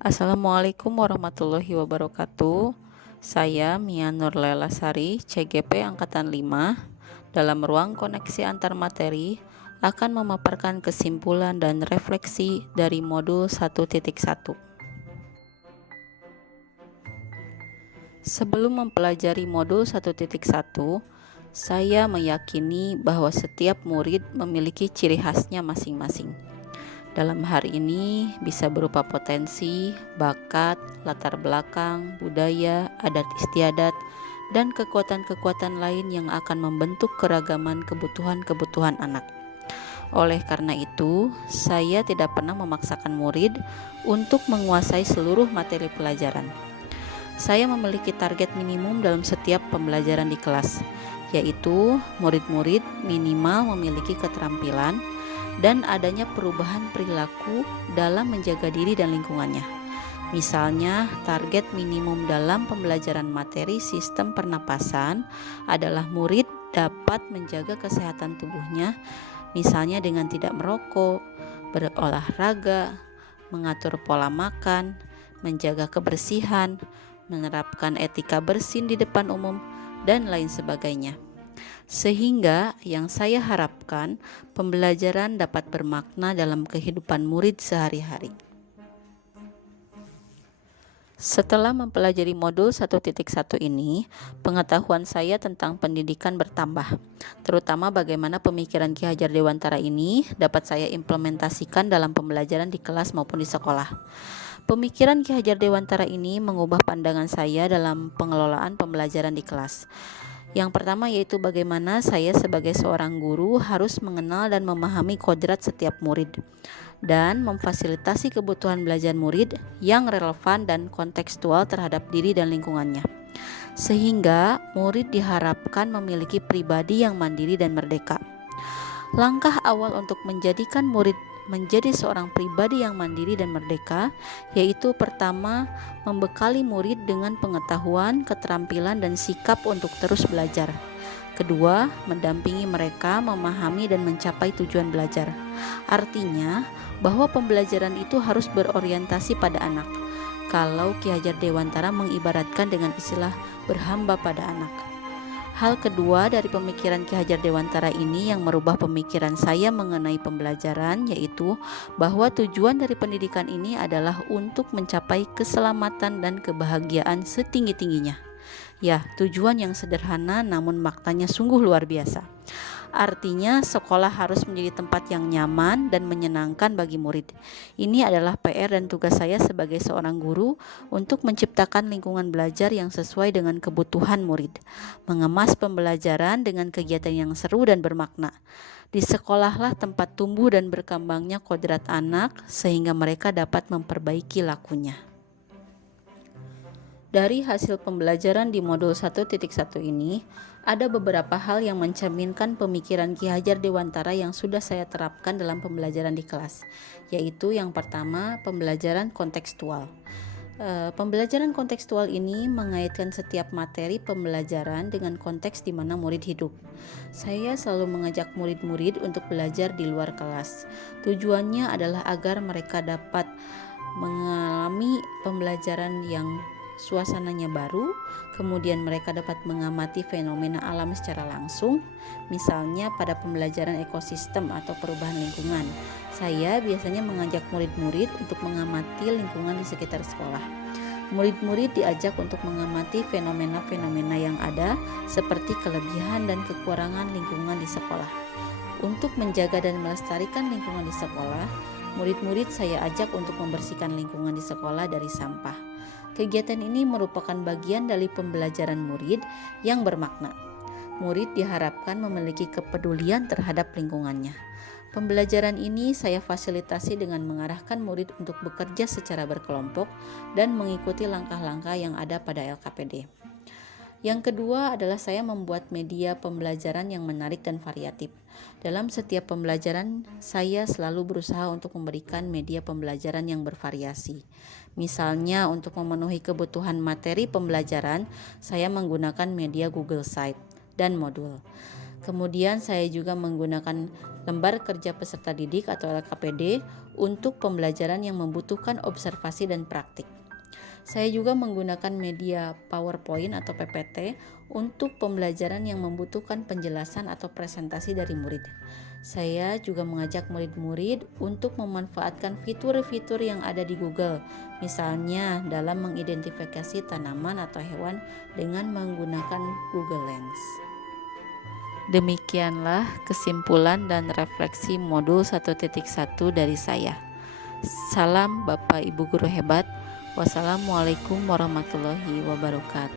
Assalamualaikum warahmatullahi wabarakatuh. Saya Mia Nurlela Sari, CGP Angkatan 5, dalam ruang koneksi antar materi akan memaparkan kesimpulan dan refleksi dari modul 1.1. Sebelum mempelajari modul 1.1, saya meyakini bahwa setiap murid memiliki ciri khasnya masing-masing. Dalam hal ini bisa berupa potensi, bakat, latar belakang, budaya, adat istiadat, dan kekuatan-kekuatan lain yang akan membentuk keragaman kebutuhan-kebutuhan anak. Oleh karena itu, saya tidak pernah memaksakan murid untuk menguasai seluruh materi pelajaran. Saya memiliki target minimum dalam setiap pembelajaran di kelas, yaitu murid-murid minimal memiliki keterampilan dan adanya perubahan perilaku dalam menjaga diri dan lingkungannya. Misalnya, target minimum dalam pembelajaran materi sistem pernapasan adalah murid dapat menjaga kesehatan tubuhnya, misalnya dengan tidak merokok, berolahraga, mengatur pola makan, menjaga kebersihan, menerapkan etika bersin di depan umum, dan lain sebagainya. Sehingga yang saya harapkan pembelajaran dapat bermakna dalam kehidupan murid sehari-hari. Setelah mempelajari modul 1.1 ini, pengetahuan saya tentang pendidikan bertambah, terutama bagaimana pemikiran Ki Hajar Dewantara ini dapat saya implementasikan dalam pembelajaran di kelas maupun di sekolah. Pemikiran Ki Hajar Dewantara ini mengubah pandangan saya dalam pengelolaan pembelajaran di kelas. Yang pertama yaitu bagaimana saya sebagai seorang guru harus mengenal dan memahami kodrat setiap murid dan memfasilitasi kebutuhan belajar murid yang relevan dan kontekstual terhadap diri dan lingkungannya. Sehingga murid diharapkan memiliki pribadi yang mandiri dan merdeka. Langkah awal untuk menjadikan murid menjadi seorang pribadi yang mandiri dan merdeka, yaitu pertama, membekali murid dengan pengetahuan, keterampilan, dan sikap untuk terus belajar. Kedua, mendampingi mereka memahami dan mencapai tujuan belajar. Artinya, bahwa pembelajaran itu harus berorientasi pada anak. Kalau Ki Hajar Dewantara mengibaratkan dengan istilah berhamba pada anak. Hal kedua dari pemikiran Ki Hajar Dewantara ini yang merubah pemikiran saya mengenai pembelajaran, yaitu bahwa tujuan dari pendidikan ini adalah untuk mencapai keselamatan dan kebahagiaan setinggi-tingginya. Ya, tujuan yang sederhana namun maknanya sungguh luar biasa. Artinya sekolah harus menjadi tempat yang nyaman dan menyenangkan bagi murid. Ini adalah PR dan tugas saya sebagai seorang guru untuk menciptakan lingkungan belajar yang sesuai dengan kebutuhan murid. Mengemas pembelajaran dengan kegiatan yang seru dan bermakna. Di sekolahlah tempat tumbuh dan berkembangnya kodrat anak sehingga mereka dapat memperbaiki lakunya. Dari hasil pembelajaran di modul 1.1 ini, ada beberapa hal yang mencerminkan pemikiran Ki Hajar Dewantara yang sudah saya terapkan dalam pembelajaran di kelas, yaitu yang pertama, pembelajaran kontekstual. Pembelajaran kontekstual ini mengaitkan setiap materi pembelajaran dengan konteks di mana murid hidup. Saya selalu mengajak murid-murid untuk belajar di luar kelas. Tujuannya adalah agar mereka dapat mengalami pembelajaran yang suasananya baru, kemudian mereka dapat mengamati fenomena alam secara langsung, misalnya pada pembelajaran ekosistem atau perubahan lingkungan. Saya biasanya mengajak murid-murid untuk mengamati lingkungan di sekitar sekolah. Murid-murid diajak untuk mengamati fenomena-fenomena yang ada, seperti kelebihan dan kekurangan lingkungan di sekolah. Untuk menjaga dan melestarikan lingkungan di sekolah, murid-murid saya ajak untuk membersihkan lingkungan di sekolah dari sampah. Kegiatan ini merupakan bagian dari pembelajaran murid yang bermakna. Murid diharapkan memiliki kepedulian terhadap lingkungannya. Pembelajaran ini saya fasilitasi dengan mengarahkan murid untuk bekerja secara berkelompok dan mengikuti langkah-langkah yang ada pada LKPD. Yang kedua adalah saya membuat media pembelajaran yang menarik dan variatif. Dalam setiap pembelajaran, saya selalu berusaha untuk memberikan media pembelajaran yang bervariasi. Misalnya, untuk memenuhi kebutuhan materi pembelajaran, saya menggunakan media Google Site dan modul. Kemudian saya juga menggunakan lembar kerja peserta didik atau LKPD untuk pembelajaran yang membutuhkan observasi dan praktik. Saya juga menggunakan media PowerPoint atau PPT untuk pembelajaran yang membutuhkan penjelasan atau presentasi dari murid. Saya juga mengajak murid-murid untuk memanfaatkan fitur-fitur yang ada di Google, misalnya dalam mengidentifikasi tanaman atau hewan dengan menggunakan Google Lens. Demikianlah kesimpulan dan refleksi modul 1.1 dari saya. Salam Bapak Ibu Guru hebat. Wassalamualaikum warahmatullahi wabarakatuh.